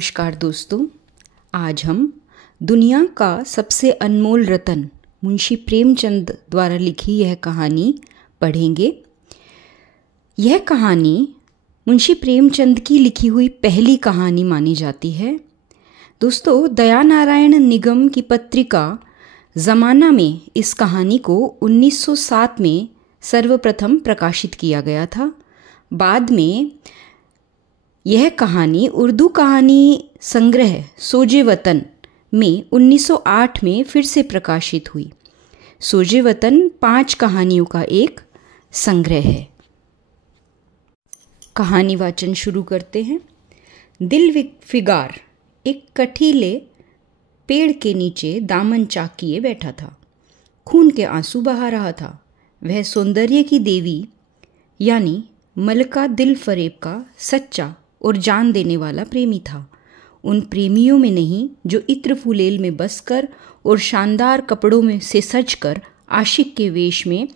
नमस्कार दोस्तों, आज हम दुनिया का सबसे अनमोल रतन मुंशी प्रेमचंद द्वारा लिखी यह कहानी पढ़ेंगे। यह कहानी मुंशी प्रेमचंद की लिखी हुई पहली कहानी मानी जाती है। दोस्तों, दयानारायण निगम की पत्रिका ज़माना में इस कहानी को 1907 में सर्वप्रथम प्रकाशित किया गया था। बाद में यह कहानी उर्दू कहानी संग्रह सोजे वतन में 1908 में फिर से प्रकाशित हुई। सोजे वतन 5 कहानियों का एक संग्रह है। कहानी वाचन शुरू करते हैं। दिल फिगार एक कठीले पेड़ के नीचे दामन चाक किए बैठा था। खून के आंसू बहा रहा था। वह सौंदर्य की देवी यानी मलका दिल फरेब का सच्चा और जान देने वाला प्रेमी था। उन प्रेमियों में नहीं जो इत्र फुलेल में बसकर और शानदार कपड़ों में से सजकर आशिक के वेश में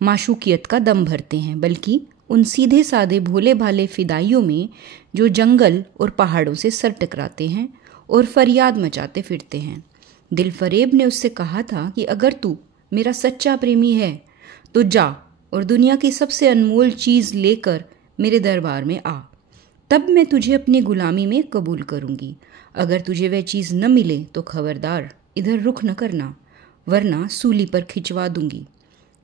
माशूकियत का दम भरते हैं, बल्कि उन सीधे साधे भोले भाले फिदाइयों में जो जंगल और पहाड़ों से सर टकराते हैं और फरियाद मचाते फिरते हैं। दिल फरेब ने उससे कहा था कि अगर तू मेरा सच्चा प्रेमी है तो जा और दुनिया की सबसे अनमोल चीज़ लेकर मेरे दरबार में आ, तब मैं तुझे अपनी गुलामी में कबूल करूंगी। अगर तुझे वह चीज़ न मिले तो खबरदार इधर रुख न करना, वरना सूली पर खिंचवा दूंगी।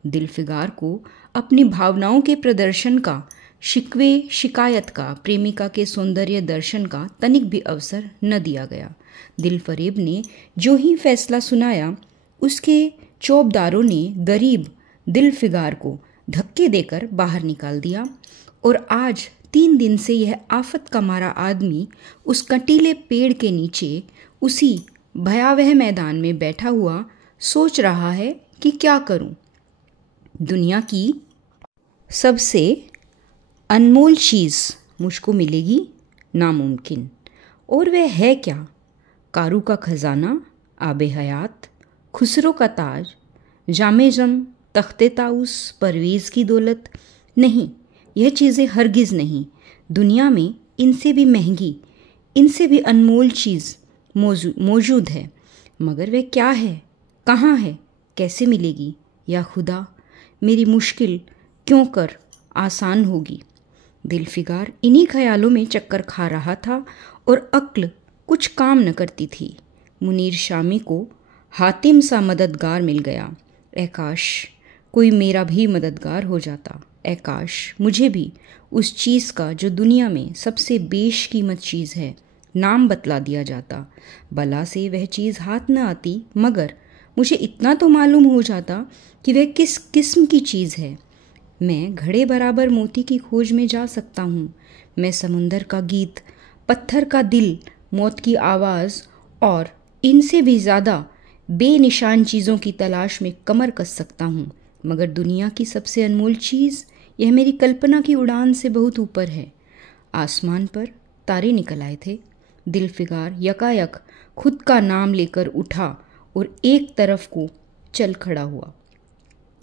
दिल फिगार को अपनी भावनाओं के प्रदर्शन का, शिकवे शिकायत का, प्रेमिका के सौंदर्य दर्शन का तनिक भी अवसर न दिया गया। दिल फरेब ने जो ही फैसला सुनाया, उसके चौबदारों ने गरीब दिल फिगार को धक्के देकर बाहर निकाल दिया और आज 3 दिन से यह आफत का मारा आदमी उस कंटीले पेड़ के नीचे उसी भयावह मैदान में बैठा हुआ सोच रहा है कि क्या करूं। दुनिया की सबसे अनमोल चीज़ मुझको मिलेगी नामुमकिन, और वह है क्या? कारू का खजाना, आबे हयात, खुसरो का ताज, जामे जम, तख्ते ताउस, परवेज़ की दौलत? नहीं, यह चीज़ें हरगिज़ नहीं। दुनिया में इनसे भी महंगी, इनसे भी अनमोल चीज़ मौजूद है, मगर वह क्या है, कहाँ है, कैसे मिलेगी? या खुदा, मेरी मुश्किल क्यों कर आसान होगी। दिल फिगार इन्हीं ख्यालों में चक्कर खा रहा था और अक्ल कुछ काम न करती थी। मुनीर शामी को हातिम सा मददगार मिल गया। काश कोई मेरा भी मददगार हो जाता। काश मुझे भी उस चीज़ का जो दुनिया में सबसे बेशकीमत चीज़ है नाम बतला दिया जाता। बला से वह चीज़ हाथ न आती, मगर मुझे इतना तो मालूम हो जाता कि वह किस किस्म की चीज़ है। मैं घड़े बराबर मोती की खोज में जा सकता हूँ। मैं समुंदर का गीत, पत्थर का दिल, मौत की आवाज़ और इनसे भी ज़्यादा बेनिशान चीज़ों की तलाश में कमर कस सकता हूँ, मगर दुनिया की सबसे अनमोल चीज़ यह मेरी कल्पना की उड़ान से बहुत ऊपर है। आसमान पर तारे निकल आए थे। दिल फिगार यकायक खुद का नाम लेकर उठा और एक तरफ को चल खड़ा हुआ।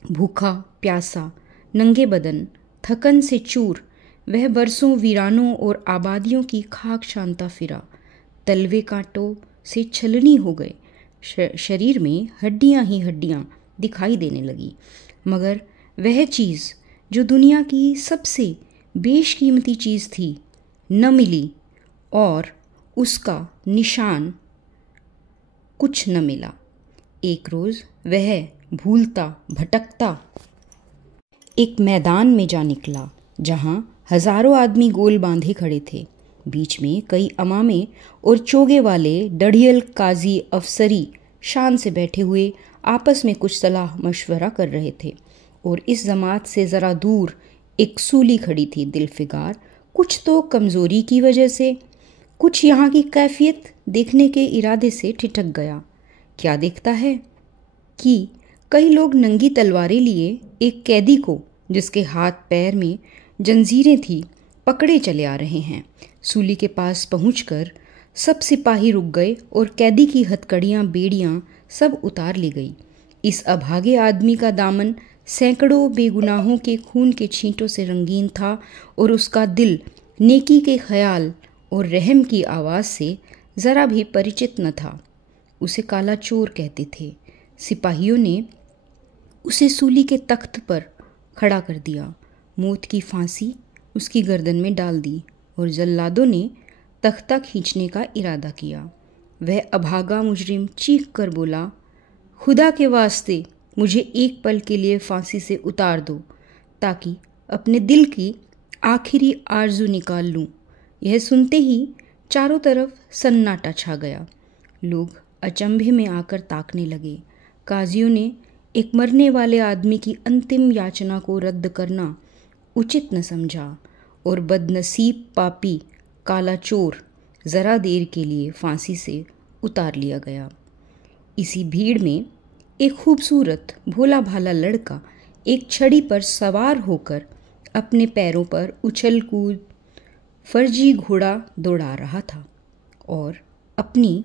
भूखा प्यासा, नंगे बदन, थकन से चूर, वह बरसों वीरानों और आबादियों की खाक शांता फिरा। तलवे कांटों से छलनी हो गए। शरीर में हड्डियां ही हड्डियां दिखाई देने लगी, मगर वह चीज़ जो दुनिया की सबसे बेशकीमती चीज़ थी न मिली, और उसका निशान कुछ न मिला। एक रोज़ वह भूलता भटकता एक मैदान में जा निकला जहाँ हजारों आदमी गोल बांधे खड़े थे। बीच में कई अमामे और चोगे वाले डढ़ियल काजी अफसरी शान से बैठे हुए आपस में कुछ सलाह मशवरा कर रहे थे, और इस जमात से ज़रा दूर एक सूली खड़ी थी। दिल फिगार कुछ तो कमज़ोरी की वजह से, कुछ यहाँ की कैफियत देखने के इरादे से ठिठक गया। क्या देखता है कि कई लोग नंगी तलवारें लिए एक कैदी को, जिसके हाथ पैर में जंजीरें थी, पकड़े चले आ रहे हैं। सूली के पास पहुंचकर सब सिपाही रुक गए और कैदी की हथकड़ियाँ बेड़ियाँ सब उतार ली गई। इस अभागे आदमी का दामन सैकड़ों बेगुनाहों के खून के छींटों से रंगीन था और उसका दिल नेकी के ख्याल और रहम की आवाज़ से ज़रा भी परिचित न था। उसे काला चोर कहते थे। सिपाहियों ने उसे सूली के तख्त पर खड़ा कर दिया, मौत की फांसी उसकी गर्दन में डाल दी और जल्लादों ने तख्ता खींचने का इरादा किया। वह अभागा मुजरिम चीख कर बोला, खुदा के वास्ते मुझे एक पल के लिए फांसी से उतार दो ताकि अपने दिल की आखिरी आरजू निकाल लूँ। यह सुनते ही चारों तरफ सन्नाटा छा गया। लोग अचंभे में आकर ताकने लगे। काजियों ने एक मरने वाले आदमी की अंतिम याचना को रद्द करना उचित न समझा और बदनसीब पापी काला चोर ज़रा देर के लिए फांसी से उतार लिया गया। इसी भीड़ में एक खूबसूरत भोला भाला लड़का एक छड़ी पर सवार होकर अपने पैरों पर उछल कूद फर्जी घोड़ा दौड़ा रहा था और अपनी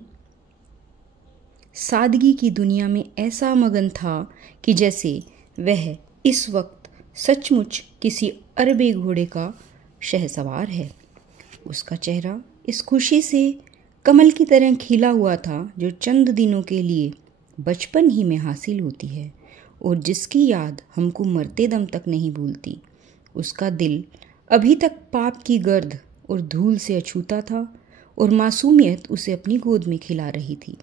सादगी की दुनिया में ऐसा मगन था कि जैसे वह इस वक्त सचमुच किसी अरबे घोड़े का शहसवार है। उसका चेहरा इस खुशी से कमल की तरह खिला हुआ था जो चंद दिनों के लिए बचपन ही में हासिल होती है और जिसकी याद हमको मरते दम तक नहीं भूलती। उसका दिल अभी तक पाप की गर्द और धूल से अछूता था और मासूमियत उसे अपनी गोद में खिला रही थी।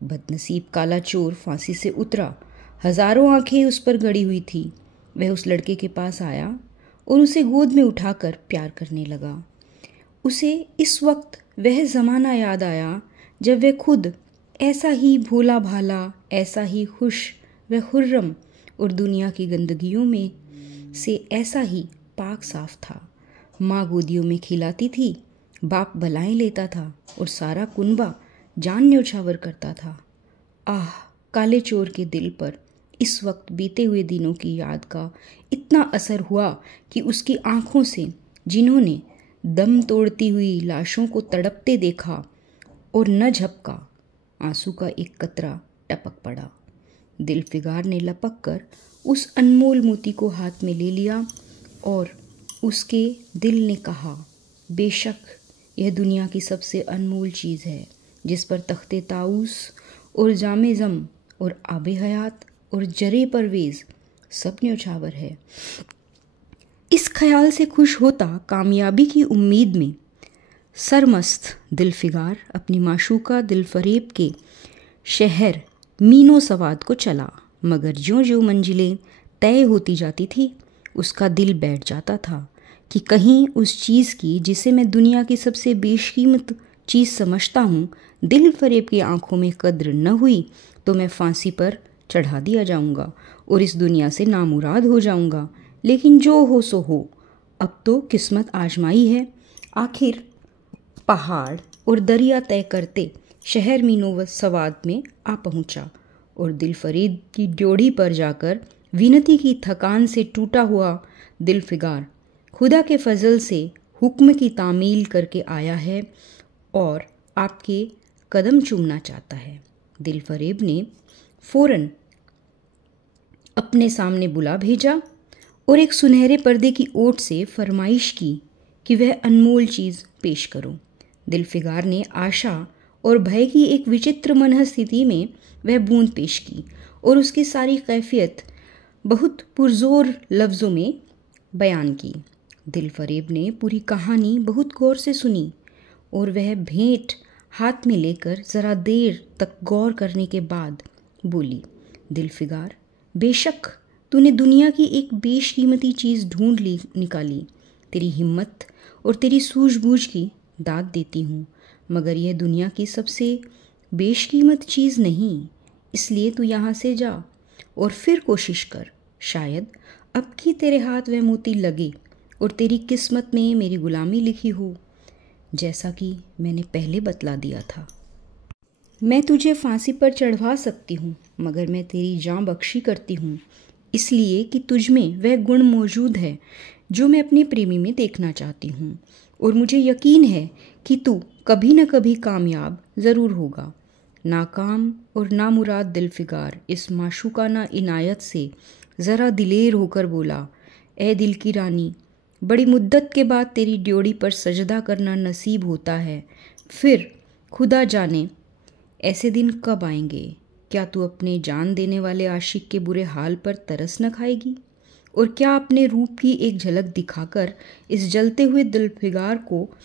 बदनसीब काला चोर फांसी से उतरा। हजारों आंखें उस पर गड़ी हुई थी। वह उस लड़के के पास आया और उसे गोद में उठाकर प्यार करने लगा। उसे इस वक्त वह ज़माना याद आया जब वह खुद ऐसा ही भोला भाला, ऐसा ही खुश व खुर्रम और दुनिया की गंदगियों में से ऐसा ही पाक साफ था। माँ गोदियों में खिलाती थी, बाप बलाएं लेता था और सारा कुनबा जान न्योछावर करता था। आह, काले चोर के दिल पर इस वक्त बीते हुए दिनों की याद का इतना असर हुआ कि उसकी आंखों से जिन्होंने दम तोड़ती हुई लाशों को तड़पते देखा और न झपका, आंसू का एक कतरा टपक पड़ा। दिलफिगार ने लपक कर उस अनमोल मोती को हाथ में ले लिया और उसके दिल ने कहा, बेशक यह दुनिया की सबसे अनमोल चीज़ है जिस पर तख्ते ताऊस और जामे जम और आबे हयात और जरे परवेज़ सब न्योछावर है। इस ख्याल से खुश होता कामयाबी की उम्मीद में सरमस्त दिलफिगार अपनी माशूका दिलफरेब के शहर मीनो सवाद को चला, मगर ज्यों ज्यों मंजिलें तय होती जाती थी उसका दिल बैठ जाता था कि कहीं उस चीज़ की जिसे मैं दुनिया की सबसे बेशकीमत चीज़ समझता हूँ दिलफरेब की आंखों में कद्र न हुई तो मैं फांसी पर चढ़ा दिया जाऊँगा और इस दुनिया से नामुराद हो जाऊँगा। लेकिन जो हो सो हो, अब तो किस्मत आजमाई है। आखिर पहाड़ और दरिया तय करते शहर मीनो सवाद में आ पहुंचा और दिलफरीद की ड्योढ़ी पर जाकर विनती की थकान से टूटा हुआ दिलफिगार खुदा के फजल से हुक्म की तामील करके आया है और आपके कदम चूमना चाहता है। दिलफरेब ने फौरन अपने सामने बुला भेजा और एक सुनहरे पर्दे की ओट से फरमाइश की कि वह अनमोल चीज़ पेश करो। दिलफिगार ने आशा और भय की एक विचित्र मनः स्थिति में वह बूंद पेश की और उसकी सारी कैफियत बहुत पुरजोर लफ्ज़ों में बयान की। दिलफरेब ने पूरी कहानी बहुत गौर से सुनी और वह भेंट हाथ में लेकर ज़रा देर तक गौर करने के बाद बोली, दिलफिगार, बेशक तूने दुनिया की एक बेशकीमती चीज़ ढूंढ निकाली। तेरी हिम्मत और तेरी सूझबूझ की दाद देती हूँ, मगर यह दुनिया की सबसे बेशकीमत चीज़ नहीं। इसलिए तू यहाँ से जा और फिर कोशिश कर, शायद अब की तेरे हाथ वह मोती लगे और तेरी किस्मत में मेरी गुलामी लिखी हो, जैसा कि मैंने पहले बतला दिया था। मैं तुझे फांसी पर चढ़वा सकती हूँ, मगर मैं तेरी जान बख्शी करती हूँ इसलिए कि तुझ में वह गुण मौजूद है जो मैं अपने प्रेमी में देखना चाहती हूँ और मुझे यकीन है कि तू कभी न कभी कामयाब ज़रूर होगा। नाकाम और नामुराद दिलफिगार इस माशूकाना इनायत से ज़रा दिलेर होकर बोला, ए दिल की रानी, बड़ी मुद्दत के बाद तेरी ड्योढ़ी पर सजदा करना नसीब होता है। फिर खुदा जाने ऐसे दिन कब आएंगे। क्या तू अपने जान देने वाले आशिक के बुरे हाल पर तरस न खाएगी? और क्या अपने रूप की एक झलक दिखाकर इस जलते हुए दिलफिगार को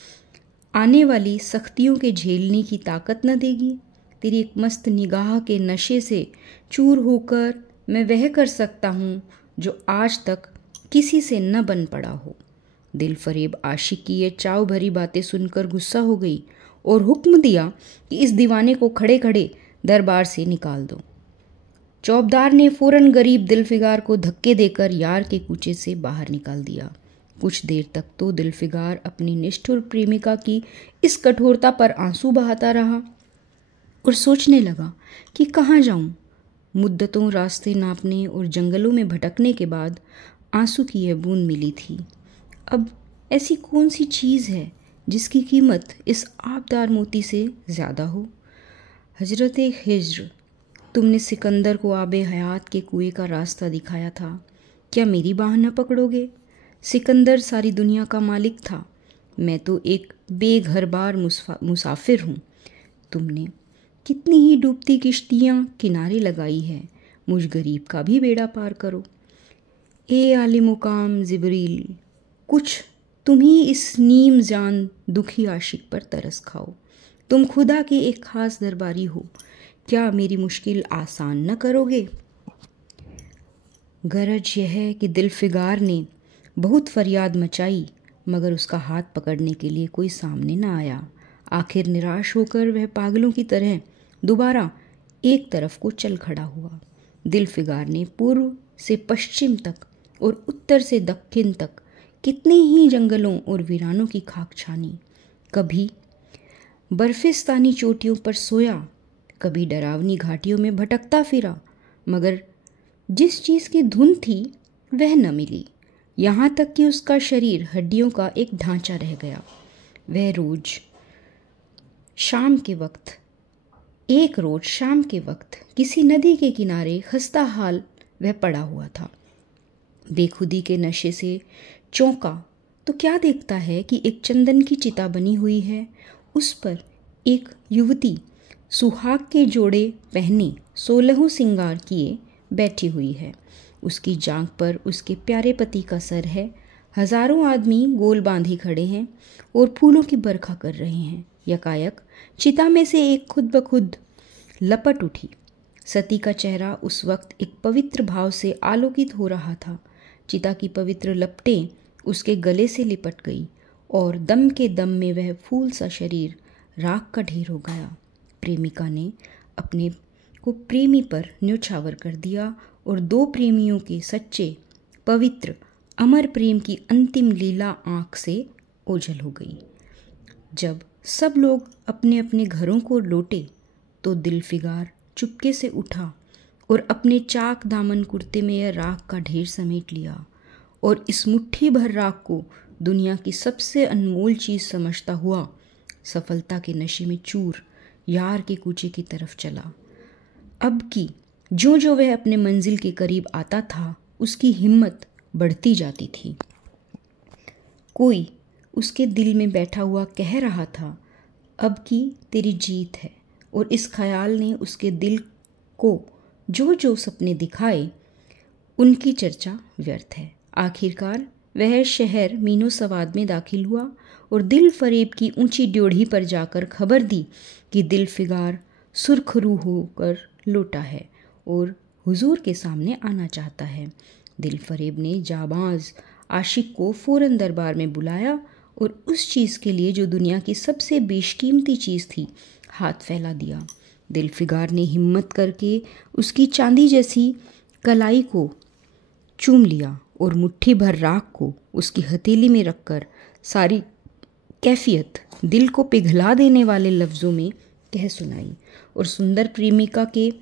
आने वाली सख्तियों के झेलने की ताकत न देगी? तेरी एक मस्त निगाह के नशे से चूर होकर मैं वह कर सकता हूँ जो आज तक किसी से न बन पड़ा हो। दिल फरेब आशिक की ये चाव भरी बातें सुनकर गुस्सा हो गई और हुक्म दिया कि इस दीवाने को खड़े खड़े दरबार से निकाल दो। चौबदार ने फौरन गरीब दिलफिगार को धक्के देकर यार के कूचे से बाहर निकाल दिया। कुछ देर तक तो दिलफिगार अपनी निष्ठुर प्रेमिका की इस कठोरता पर आंसू बहाता रहा और सोचने लगा कि कहाँ जाऊं। मुद्दतों रास्ते नापने और जंगलों में भटकने के बाद आंसू की यह बूंद मिली थी। अब ऐसी कौन सी चीज़ है जिसकी कीमत इस आबदार मोती से ज़्यादा हो? हजरत हिज्र, तुमने सिकंदर को आबे हयात के कुएं का रास्ता दिखाया था, क्या मेरी बाह न पकड़ोगे? सिकंदर सारी दुनिया का मालिक था, मैं तो एक बेघरबार मुसाफिर हूँ। तुमने कितनी ही डूबती किश्तियाँ किनारे लगाई है, मुझ गरीब का भी बेड़ा पार करो। ए आले मुकाम जिब्रील, कुछ तुम ही इस नीम जान दुखी आशिक पर तरस खाओ। तुम खुदा के एक खास दरबारी हो, क्या मेरी मुश्किल आसान न करोगे? गरज यह है कि दिलफिगार ने बहुत फरियाद मचाई, मगर उसका हाथ पकड़ने के लिए कोई सामने न आया। आखिर निराश होकर वह पागलों की तरह दोबारा एक तरफ को चल खड़ा हुआ। दिलफिगार ने पूर्व से पश्चिम तक और उत्तर से दक्षिण तक कितने ही जंगलों और वीरानों की खाक छानी। कभी बर्फिस्तानी चोटियों पर सोया, कभी डरावनी घाटियों में भटकता फिरा, मगर जिस चीज़ की धुन थी वह न मिली। यहाँ तक कि उसका शरीर हड्डियों का एक ढांचा रह गया। वह रोज शाम के वक्त किसी नदी के किनारे खस्ता हाल वह पड़ा हुआ था। बेखुदी के नशे से चौंका तो क्या देखता है कि एक चंदन की चिता बनी हुई है, उस पर एक युवती सुहाग के जोड़े पहने 16 सिंगार किए बैठी हुई है। उसकी जांघ पर उसके प्यारे पति का सर है। हजारों आदमी गोल बांधे खड़े हैं और फूलों की बरखा कर रहे हैं। यकायक चिता में से एक खुद ब खुद लपट उठी। सती का चेहरा उस वक्त एक पवित्र भाव से आलोकित हो रहा था। चिता की पवित्र लपटें उसके गले से लिपट गई और दम के दम में वह फूल सा शरीर राख का ढेर हो गया। प्रेमिका ने अपने को प्रेमी पर न्योछावर कर दिया और दो प्रेमियों के सच्चे पवित्र अमर प्रेम की अंतिम लीला आँख से ओझल हो गई। जब सब लोग अपने अपने घरों को लौटे तो दिलफिगार चुपके से उठा और अपने चाक दामन कुर्ते में यह राख का ढेर समेट लिया और इस मुट्ठी भर राख को दुनिया की सबसे अनमोल चीज़ समझता हुआ सफलता के नशे में चूर यार के कूचे की तरफ चला। अब की जो जो वह अपने मंजिल के करीब आता था, उसकी हिम्मत बढ़ती जाती थी। कोई उसके दिल में बैठा हुआ कह रहा था, अब की तेरी जीत है, और इस ख्याल ने उसके दिल को जो जो सपने दिखाए उनकी चर्चा व्यर्थ है। आखिरकार वह शहर मीनो सवाद में दाखिल हुआ और दिल फरेब की ऊंची ड्योढ़ी पर जाकर खबर दी कि दिलफिगार सुरखरू होकर लौटा है और हुजूर के सामने आना चाहता है। दिल फरेब ने जाबाज आशिक को फौरन दरबार में बुलाया और उस चीज़ के लिए जो दुनिया की सबसे बेशकीमती चीज़ थी हाथ फैला दिया। दिलफिगार ने हिम्मत करके उसकी चांदी जैसी कलाई को चूम लिया और मुट्ठी भर राख को उसकी हथेली में रखकर सारी कैफियत दिल को पिघला देने वाले लफ्ज़ों में कह सुनाई और सुंदर प्रेमिका के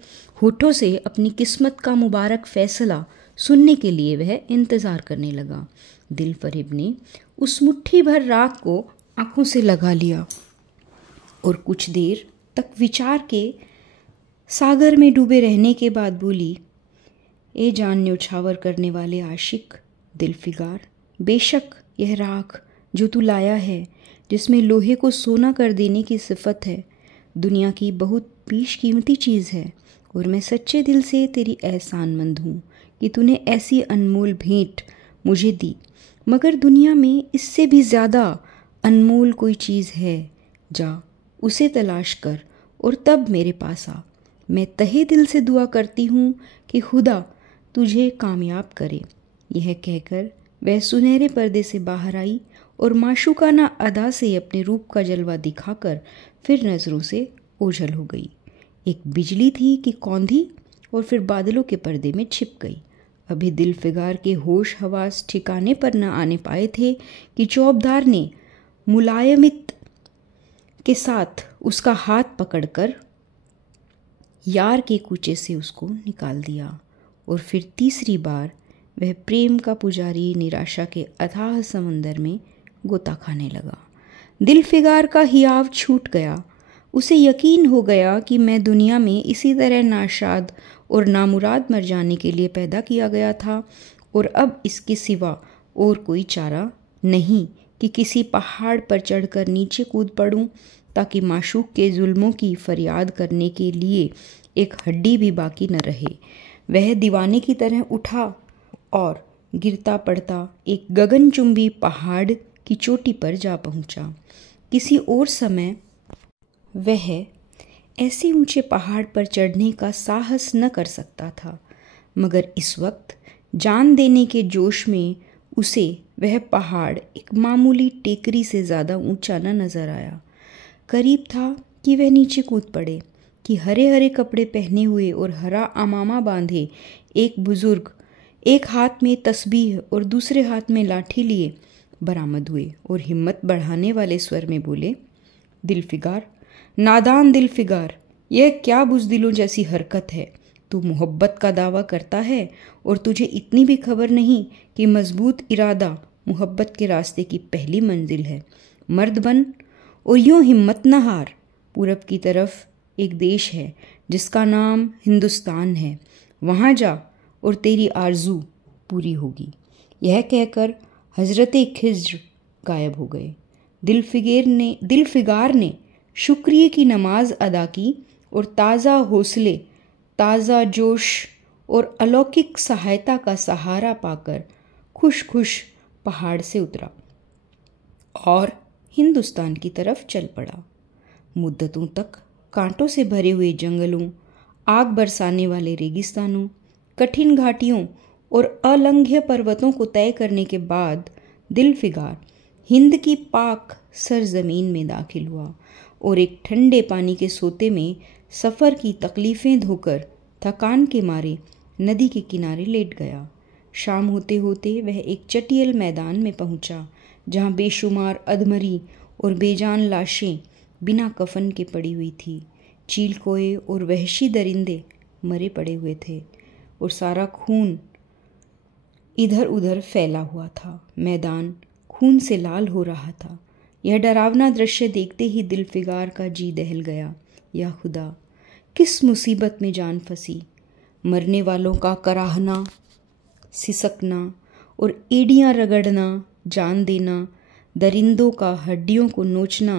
होठों से अपनी किस्मत का मुबारक फैसला सुनने के लिए वह इंतज़ार करने लगा। दिल फरेब ने उस मुट्ठी भर राख को आंखों से लगा लिया और कुछ देर तक विचार के सागर में डूबे रहने के बाद बोली, ए जान न्योछावर करने वाले आशिक दिलफिगार, बेशक यह राख जो तू लाया है, जिसमें लोहे को सोना कर देने की सिफत है, दुनिया की बहुत बेशकीमती चीज़ है और मैं सच्चे दिल से तेरी एहसानमंद हूँ कि तूने ऐसी अनमोल भेंट मुझे दी। मगर दुनिया में इससे भी ज़्यादा अनमोल कोई चीज़ है। जा उसे तलाश कर और तब मेरे पास आ। मैं तहे दिल से दुआ करती हूँ कि खुदा तुझे कामयाब करे। यह कहकर वह सुनहरे पर्दे से बाहर आई और माशूकाना अदा से अपने रूप का जलवा दिखाकर फिर नज़रों से ओझल हो गई। एक बिजली थी कि कौंधी और फिर बादलों के पर्दे में छिप गई। अभी दिलफिगार के होश हवास ठिकाने पर न आने पाए थे कि चौबदार ने मुलायमित के साथ उसका हाथ पकड़कर यार के कूचे से उसको निकाल दिया और फिर तीसरी बार वह प्रेम का पुजारी निराशा के अथाह समंदर में गोता खाने लगा। दिलफिगार का हियाव छूट गया। उसे यकीन हो गया कि मैं दुनिया में इसी तरह नाशाद और नामुराद मर जाने के लिए पैदा किया गया था और अब इसके सिवा और कोई चारा नहीं कि किसी पहाड़ पर चढ़कर नीचे कूद पड़ूं ताकि माशूक के जुल्मों की फरियाद करने के लिए एक हड्डी भी बाकी न रहे। वह दीवाने की तरह उठा और गिरता पड़ता एक गगनचुंबी पहाड़ की चोटी पर जा पहुंचा। किसी और समय वह ऐसे ऊंचे पहाड़ पर चढ़ने का साहस न कर सकता था, मगर इस वक्त जान देने के जोश में उसे वह पहाड़ एक मामूली टेकरी से ज़्यादा ऊंचा न नजर आया। करीब था कि वह नीचे कूद पड़े कि हरे हरे कपड़े पहने हुए और हरा अमामा बांधे एक बुजुर्ग एक हाथ में तस्बीह और दूसरे हाथ में लाठी लिए बरामद हुए और हिम्मत बढ़ाने वाले स्वर में बोले, दिलफिगार, नादान दिलफिगार, यह क्या बुज़दिलों जैसी हरकत है। तू मोहब्बत का दावा करता है और तुझे इतनी भी खबर नहीं कि मजबूत इरादा मोहब्बत के रास्ते की पहली मंजिल है। मर्द बन और यूं हिम्मत न हार। पूरब की तरफ एक देश है जिसका नाम हिंदुस्तान है, वहाँ जा और तेरी आरजू पूरी होगी। यह कहकर हजरत खिज्र गायब हो गए। दिलफिगार ने शुक्रिया की नमाज अदा की और ताज़ा हौसले, ताज़ा जोश और अलौकिक सहायता का सहारा पाकर खुश खुश पहाड़ से उतरा और हिंदुस्तान की तरफ चल पड़ा। मुद्दतों तक कांटों से भरे हुए जंगलों, आग बरसाने वाले रेगिस्तानों, कठिन घाटियों और अलंघ्य पर्वतों को तय करने के बाद दिलफिगार हिंद की पाक सरजमीन में दाखिल हुआ और एक ठंडे पानी के सोते में सफ़र की तकलीफ़ें धोकर थकान के मारे नदी के किनारे लेट गया। शाम होते होते वह एक चटियल मैदान में पहुंचा, जहां बेशुमार अधमरी और बेजान लाशें बिना कफन के पड़ी हुई थी। चील कोए और वहशी दरिंदे मरे पड़े हुए थे और सारा खून इधर उधर फैला हुआ था। मैदान खून से लाल हो रहा था। यह डरावना दृश्य देखते ही दिलफिगार का जी दहल गया। या खुदा, किस मुसीबत में जान फंसी। मरने वालों का कराहना, सिसकना और एड़ियाँ रगड़ना, जान देना, दरिंदों का हड्डियों को नोचना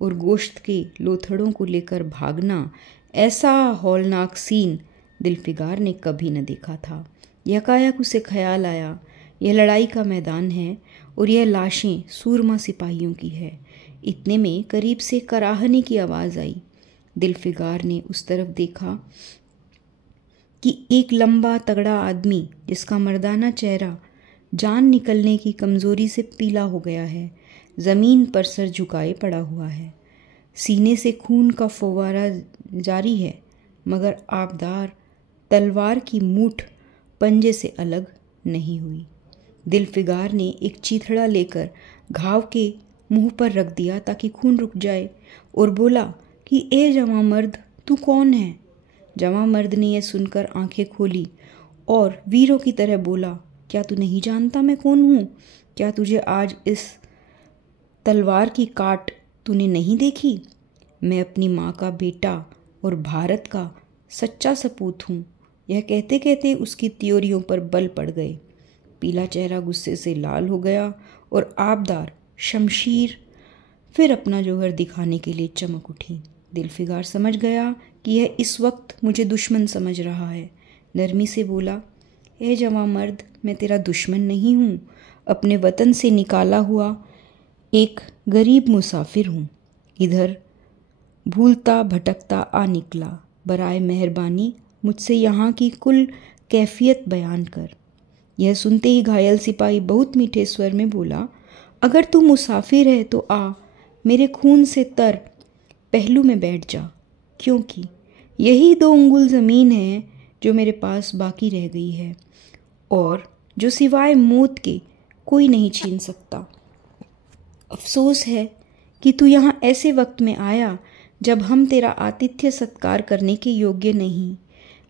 और गोश्त के लोथड़ों को लेकर भागना, ऐसा हौलनाक सीन दिलफिगार ने कभी न देखा था। यकायक उसे ख्याल आया, यह लड़ाई का मैदान है और यह लाशें सूरमा सिपाहियों की है। इतने में करीब से कराहने की आवाज़ आई। दिलफिगार ने उस तरफ देखा कि एक लंबा तगड़ा आदमी, जिसका मर्दाना चेहरा जान निकलने की कमज़ोरी से पीला हो गया है, ज़मीन पर सर झुकाए पड़ा हुआ है। सीने से खून का फव्वारा जारी है, मगर आबदार तलवार की मूठ पंजे से अलग नहीं हुई। दिलफिगार ने एक चीथड़ा लेकर घाव के मुंह पर रख दिया ताकि खून रुक जाए और बोला कि ए जवां मर्द, तू कौन है? जवां मर्द ने यह सुनकर आंखें खोली और वीरों की तरह बोला, क्या तू नहीं जानता मैं कौन हूँ? क्या तुझे आज इस तलवार की काट तूने नहीं देखी? मैं अपनी माँ का बेटा और भारत का सच्चा सपूत हूँ। यह कहते कहते उसकी त्योरियों पर बल पड़ गए। पीला चेहरा गुस्से से लाल हो गया और आबदार शमशीर फिर अपना जौहर दिखाने के लिए चमक उठी। दिलफिगार समझ गया कि यह इस वक्त मुझे दुश्मन समझ रहा है। नरमी से बोला, ए जवां मर्द, मैं तेरा दुश्मन नहीं हूँ, अपने वतन से निकाला हुआ एक गरीब मुसाफिर हूँ। इधर भूलता भटकता आ निकला। बराए मेहरबानी मुझसे यहाँ की कुल कैफियत बयान कर। यह सुनते ही घायल सिपाही बहुत मीठे स्वर में बोला, अगर तू मुसाफिर है तो आ, मेरे खून से तर पहलू में बैठ जा, क्योंकि यही 2 अंगुल ज़मीन है जो मेरे पास बाकी रह गई है और जो सिवाय मौत के कोई नहीं छीन सकता। अफसोस है कि तू यहाँ ऐसे वक्त में आया जब हम तेरा आतिथ्य सत्कार करने के योग्य नहीं।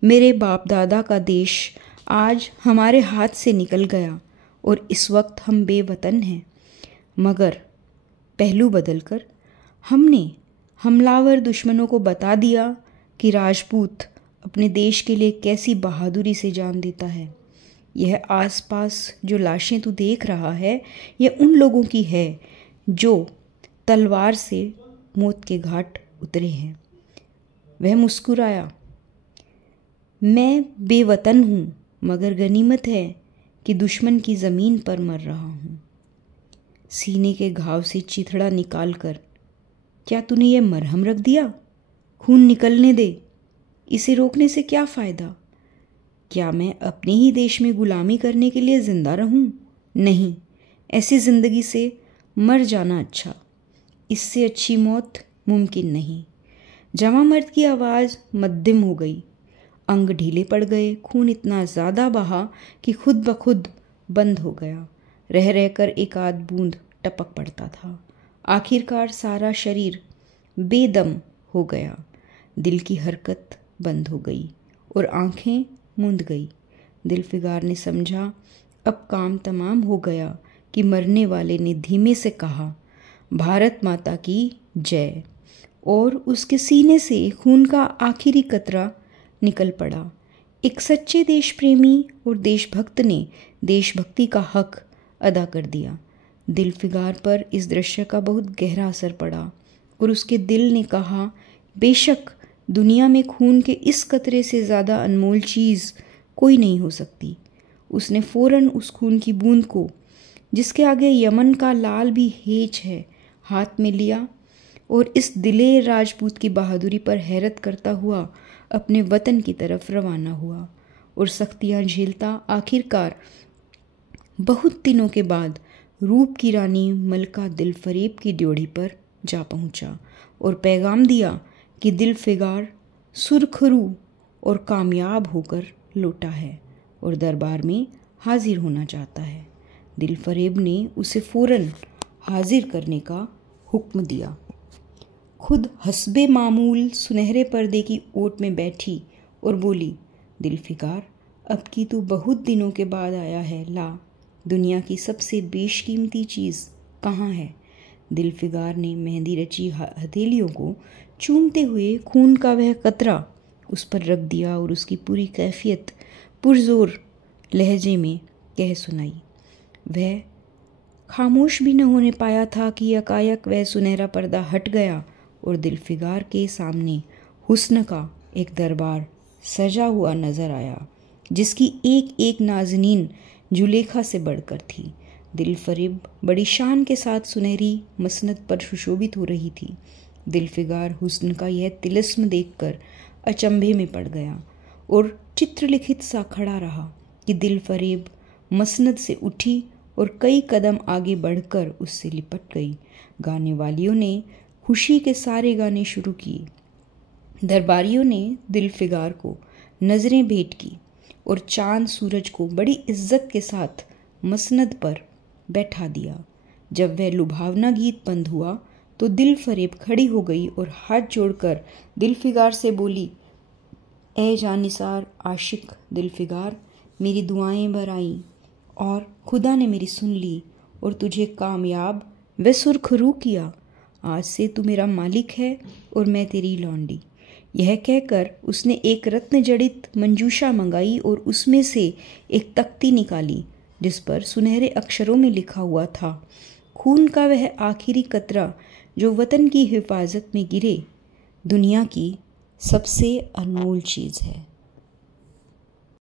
मेरे बाप दादा का देश आज हमारे हाथ से निकल गया और इस वक्त हम बेवतन हैं, मगर पहलू बदलकर हमने हमलावर दुश्मनों को बता दिया कि राजपूत अपने देश के लिए कैसी बहादुरी से जान देता है। यह आसपास जो लाशें तू देख रहा है, यह उन लोगों की है जो तलवार से मौत के घाट उतरे हैं। वह मुस्कुराया, मैं बेवतन हूँ, मगर गनीमत है कि दुश्मन की ज़मीन पर मर रहा हूँ। सीने के घाव से चिथड़ा निकाल कर, क्या तूने यह मरहम रख दिया? खून निकलने दे, इसे रोकने से क्या फ़ायदा? क्या मैं अपने ही देश में गुलामी करने के लिए ज़िंदा रहूं? नहीं, ऐसी ज़िंदगी से मर जाना अच्छा। इससे अच्छी मौत मुमकिन नहीं। जवां मर्द की आवाज़ मध्यम हो गई, अंग ढीले पड़ गए, खून इतना ज़्यादा बहा कि खुद ब खुद बंद हो गया। रह रहकर एक आध बूंद टपक पड़ता था। आखिरकार सारा शरीर बेदम हो गया। दिल की हरकत बंद हो गई और आंखें मूंद गई। दिलफिगार ने समझा अब काम तमाम हो गया कि मरने वाले ने धीमे से कहा, भारत माता की जय, और उसके सीने से खून का आखिरी कतरा निकल पड़ा। एक सच्चे देश प्रेमी और देशभक्त ने देशभक्ति का हक अदा कर दिया। दिलफिगार पर इस दृश्य का बहुत गहरा असर पड़ा और उसके दिल ने कहा, बेशक दुनिया में खून के इस कतरे से ज़्यादा अनमोल चीज़ कोई नहीं हो सकती। उसने फ़ौरन उस खून की बूंद को, जिसके आगे यमन का लाल भी हेज है, हाथ में लिया और इस दिलेर राजपूत की बहादुरी पर हैरत करता हुआ अपने वतन की तरफ रवाना हुआ और सख्तियाँ झेलता आखिरकार बहुत दिनों के बाद रूप की रानी मलका दिलफरेब की ड्योढ़ी पर जा पहुंचा और पैगाम दिया कि दिलफिगार सुरखरू और कामयाब होकर लौटा है और दरबार में हाजिर होना चाहता है। दिलफरेब ने उसे फ़ौरन हाजिर करने का हुक्म दिया। खुद हस्बे मामूल सुनहरे पर्दे की ओट में बैठी और बोली, दिलफिगार, अब की तू बहुत दिनों के बाद आया है, ला, दुनिया की सबसे बेशकीमती चीज़ कहाँ है? दिलफिगार ने मेहंदी रची हथेलियों को चूमते हुए खून का वह कतरा उस पर रख दिया और उसकी पूरी कैफियत पुरजोर लहजे में कह सुनाई। वह खामोश भी न होने पाया था कि यकायक वह सुनहरा पर्दा हट गया और दिलफिगार के सामने हुस्न का एक दरबार सजा हुआ नजर आया, जिसकी एक एक नाज़नीन जुलेखा से बढ़कर थी। दिलफरेब बड़ी शान के साथ सुनहरी मसनद पर सुशोभित हो रही थी। दिलफिगार हुस्न का यह तिलिस्म देखकर अचंभे में पड़ गया और चित्रलिखित सा खड़ा रहा कि दिलफरेब मसनद से उठी और कई कदम आगे बढ़कर उससे लिपट गई। गाने वालियों ने खुशी के सारे गाने शुरू किए। दरबारियों ने दिलफिगार को नज़रें भेंट की और चांद सूरज को बड़ी इज्जत के साथ मसनद पर बैठा दिया। जब वह लुभावना गीत बंद हुआ तो दिलफरेब खड़ी हो गई और हाथ जोड़कर दिलफिगार से बोली, ए जानिसार आशिक दिलफिगार, मेरी दुआएं बराईं और खुदा ने मेरी सुन ली और तुझे कामयाब व सुरखरू किया। आज से तू मेरा मालिक है और मैं तेरी लौंडी। यह कहकर उसने एक रत्न जड़ित मंजूषा मंगाई और उसमें से एक तख्ती निकाली जिस पर सुनहरे अक्षरों में लिखा हुआ था, खून का वह आखिरी कतरा जो वतन की हिफाजत में गिरे, दुनिया की सबसे अनमोल चीज़ है।